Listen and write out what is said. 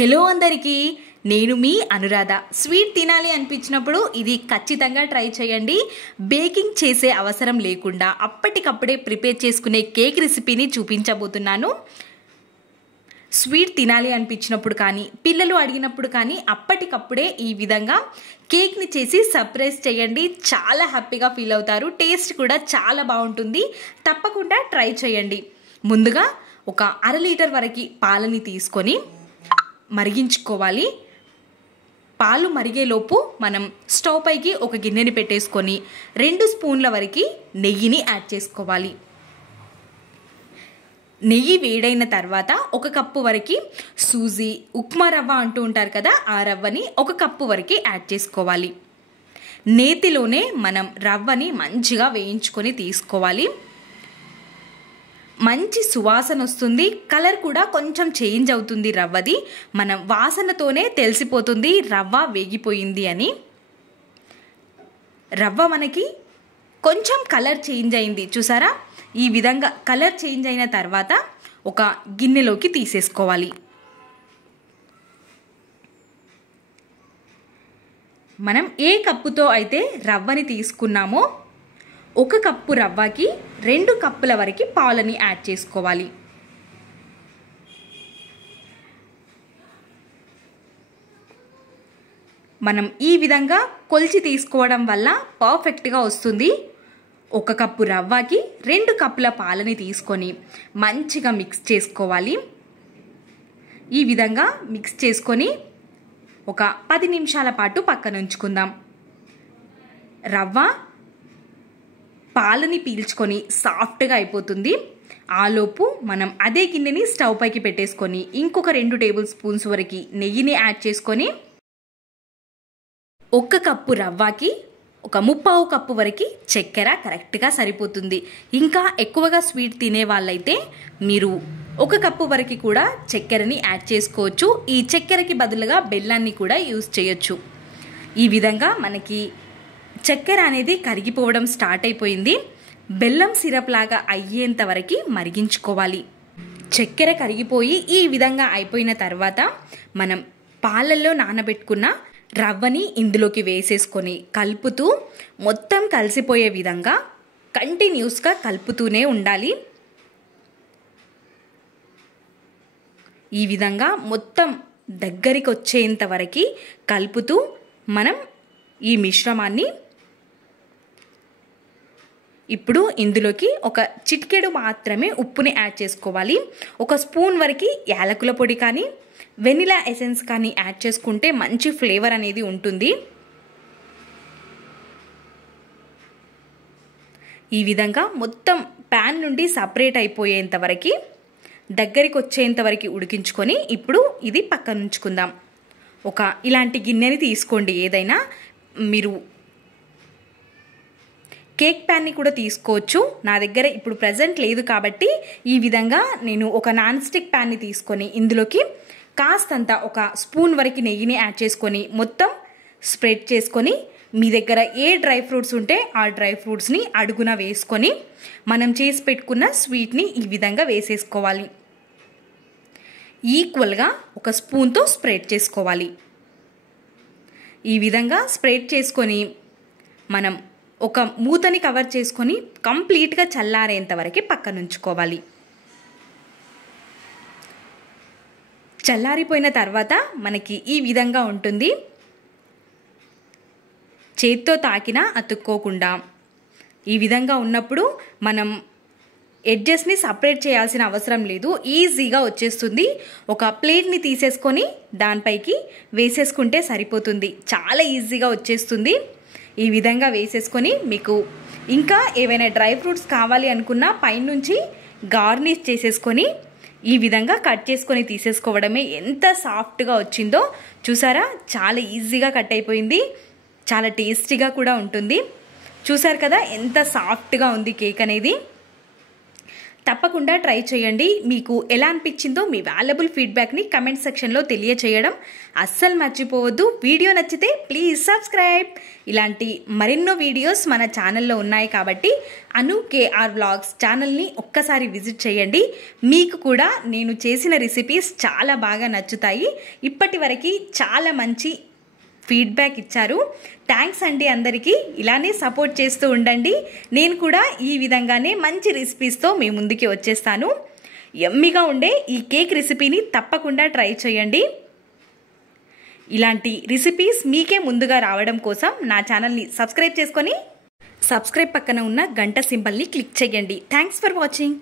Hello అందరికీ, నేను మీ Anuradha. Sweet తినాలి అనిపించినప్పుడు ఇది ఖచ్చితంగా ట్రై చేయండి. బేకింగ్ చేసే అవసరం లేకుండా అప్పటికప్పుడే ప్రిపేర్ చేసుకునే కేక్ రెసిపీని చూపించబోతున్నాను. స్వీట్ తినాలి అనిపించినప్పుడు కానీ, పిల్లలు అడిగినప్పుడు కానీ అప్పటికప్పుడే ఈ విధంగా కేక్ని చేసి సర్ప్రైజ్ చేయండి. చాలా హ్యాపీగా ఫీల్ అవుతారు. టేస్ట్ కూడా చాలా బాగుంటుంది. తప్పకుండా ట్రై చేయండి. ముందుగా ఒక అర లీటర్ వరకు పాలని తీసుకొని మరిగించుకోవాలి. పాలు మరిగేలోపు మనం స్టవ్ పైకి ఒక గిన్నెని పెట్టేసుకొని 2 స్పూన్ల వరకు నెయ్యిని యాడ్ చేసుకోవాలి. నెయ్యి వేడైన తర్వాత 1 కప్పు వరకు సూజీ, ఉప్మా రవ్వ అంటూ ఉంటారు కదా, ఆ రవ్వని 1 కప్పు వరకు యాడ్ చేసుకోవాలి. నేతిలోనే మనం రవ్వని మంచిగా వేయించుకొని తీసుకోవాలి. మంచి సువాసన వస్తుంది. కలర్ కూడా కొంచెం చేంజ్ అవుతుంది. రవ్వది మనం వాసనతోనే తెలిసిపోతుంది రవ్వ వేగిపోయింది అని. రవ్వ మనకి కొంచెం కలర్ చేంజ్ అయింది, చూసారా? ఈ విధంగా కలర్ చేంజ్ అయిన తర్వాత ఒక గిన్నెలోకి తీసేసుకోవాలి. మనం ఏ కప్పుతో అయితే రవ్వని తీసుకున్నామో 1 కప్పు రవ్వకి 2 కప్పుల వరకు పాలని యాడ్ చేసుకోవాలి. మనం ఈ విధంగా కొలిచి తీసుకోవడం వల్ల పర్ఫెక్ట్గా వస్తుంది. 1 కప్పు రవ్వకి 2 కప్పుల పాలని తీసుకొని మంచిగా మిక్స్ చేసుకోవాలి. ఈ విధంగా మిక్స్ చేసుకొని ఒక 10 నిమిషాల పాటు పక్కన ఉంచుకుందాం. రవ్వ పాలని పీల్చుకొని సాఫ్ట్గా అయిపోతుంది. ఆలోపు మనం అదే గిన్నెని స్టవ్ పైకి పెట్టేసుకొని ఇంకొక 2 టేబుల్ స్పూన్స్ వరకు నెయ్యిని యాడ్ చేసుకొని 1 కప్పు రవ్వకి ఒక 1/2 కప్పు వరకు చక్కెర కరెక్ట్గా సరిపోతుంది. ఇంకా ఎక్కువగా స్వీట్ తినే వాళ్ళైతే మీరు 1 కప్పు వరకు కూడా చక్కెరని యాడ్ చేసుకోవచ్చు. ఈ చక్కెరకి బదులుగా బెల్లాన్ని కూడా యూజ్ చేయొచ్చు. ఈ విధంగా మనకి చక్కెర అనేది కరిగిపోవడం స్టార్ట్ అయిపోయింది. బెల్లం సిరప్ లాగా అయ్యేంత వరకు మరిగించుకోవాలి. చక్కెర కరిగిపోయి ఈ విధంగా అయిపోయిన తర్వాత మనం పాలల్లో నానబెట్టుకున్న రవ్వని ఇందులోకి వేసేసుకొని కలుపుతూ మొత్తం కలిసిపోయే విధంగా కంటిన్యూస్గా కలుపుతూనే ఉండాలి. ఈ విధంగా మొత్తం దగ్గరికి వచ్చేంత వరకు కలుపుతూ మనం ఈ మిశ్రమాన్ని ఇప్పుడు ఇందులోకి ఒక చిటికెడు మాత్రమే ఉప్పుని యాడ్ చేసుకోవాలి. 1 స్పూన్ వరకు యాలకుల పొడి కానీ వెనిలా ఎసెన్స్ కానీ యాడ్ చేసుకుంటే మంచి ఫ్లేవర్ అనేది ఉంటుంది. ఈ విధంగా మొత్తం ప్యాన్ నుండి సపరేట్ అయిపోయేంత వరకు దగ్గరికి వచ్చేంత వరకు ఉడికించుకొని ఇప్పుడు ఇది పక్కన ఉంచుకుందాం. ఒక ఇలాంటి గిన్నెని తీసుకోండి. ఏదైనా మీరు కేక్ ప్యాన్ని కూడా తీసుకోవచ్చు. నా దగ్గర ఇప్పుడు ప్రజెంట్ లేదు కాబట్టి ఈ విధంగా నేను ఒక నాన్ స్టిక్ ప్యాన్ని తీసుకొని ఇందులోకి కాస్తంత 1 స్పూన్ వరకు నెయ్యిని యాడ్ చేసుకొని మొత్తం స్ప్రెడ్ చేసుకొని మీ దగ్గర ఏ డ్రై ఫ్రూట్స్ ఉంటే ఆ డ్రై ఫ్రూట్స్ని అడుగున వేసుకొని మనం చేసి పెట్టుకున్న స్వీట్ని ఈ విధంగా వేసేసుకోవాలి. ఈక్వల్గా 1 స్పూన్తో స్ప్రెడ్ చేసుకోవాలి. ఈ విధంగా స్ప్రెడ్ చేసుకొని మనం ఒక మూతని కవర్ చేసుకొని కంప్లీట్గా చల్లారేంత వరకు పక్కన ఉంచుకోవాలి. చల్లారిపోయిన తర్వాత మనకి ఈ విధంగా ఉంటుంది. చేత్తో తాకినా అతుక్కోకుండా ఈ విధంగా ఉన్నప్పుడు మనం ఎడ్జెస్ని సపరేట్ చేయాల్సిన అవసరం లేదు. ఈజీగా వచ్చేస్తుంది. ఒక ప్లేట్ని తీసేసుకొని దానిపైకి వేసేసుకుంటే సరిపోతుంది. చాలా ఈజీగా వచ్చేస్తుంది. ఈ విధంగా వేసేసుకొని మీకు ఇంకా ఏవైనా డ్రై ఫ్రూట్స్ కావాలి అనుకున్నా పైనుంచి గార్నిష్ చేసేసుకొని ఈ విధంగా కట్ చేసుకొని తీసేసుకోవడమే. ఎంత సాఫ్ట్గా వచ్చిందో చూసారా? చాలా ఈజీగా కట్ అయిపోయింది. చాలా టేస్టీగా కూడా ఉంటుంది. చూసారు కదా ఎంత సాఫ్ట్గా ఉంది కేక్ అనేది. తప్పకుండా ట్రై చేయండి. మీకు ఎలా అనిపించిందో మీ వాల్యుబుల్ ఫీడ్బ్యాక్ని కమెంట్ సెక్షన్లో తెలియచేయడం అస్సలు మర్చిపోవద్దు. వీడియో నచ్చితే ప్లీజ్ సబ్స్క్రైబ్. ఇలాంటి మరెన్నో వీడియోస్ మన ఛానల్లో ఉన్నాయి కాబట్టి అను కేఆర్ వ్లాగ్స్ ఛానల్ని ఒక్కసారి విజిట్ చేయండి. మీకు కూడా నేను చేసిన రెసిపీస్ చాలా బాగా నచ్చుతాయి. ఇప్పటి వరకు చాలా మంచి ఫీడ్బ్యాక్ ఇచ్చారు. థ్యాంక్స్ అండి అందరికీ. ఇలానే సపోర్ట్ చేస్తూ ఉండండి. నేను కూడా ఈ విధంగానే మంచి రెసిపీస్తో మీ ముందుకి వచ్చేస్తాను. యమ్మీగా ఉండే ఈ కేక్ రెసిపీని తప్పకుండా ట్రై చేయండి. ఇలాంటి రెసిపీస్ మీకే ముందుగా రావడం కోసం నా ఛానల్ని సబ్స్క్రైబ్ చేసుకొని సబ్స్క్రైబ్ పక్కన ఉన్న గంట సింబల్ని క్లిక్ చేయండి. Thanks for watching.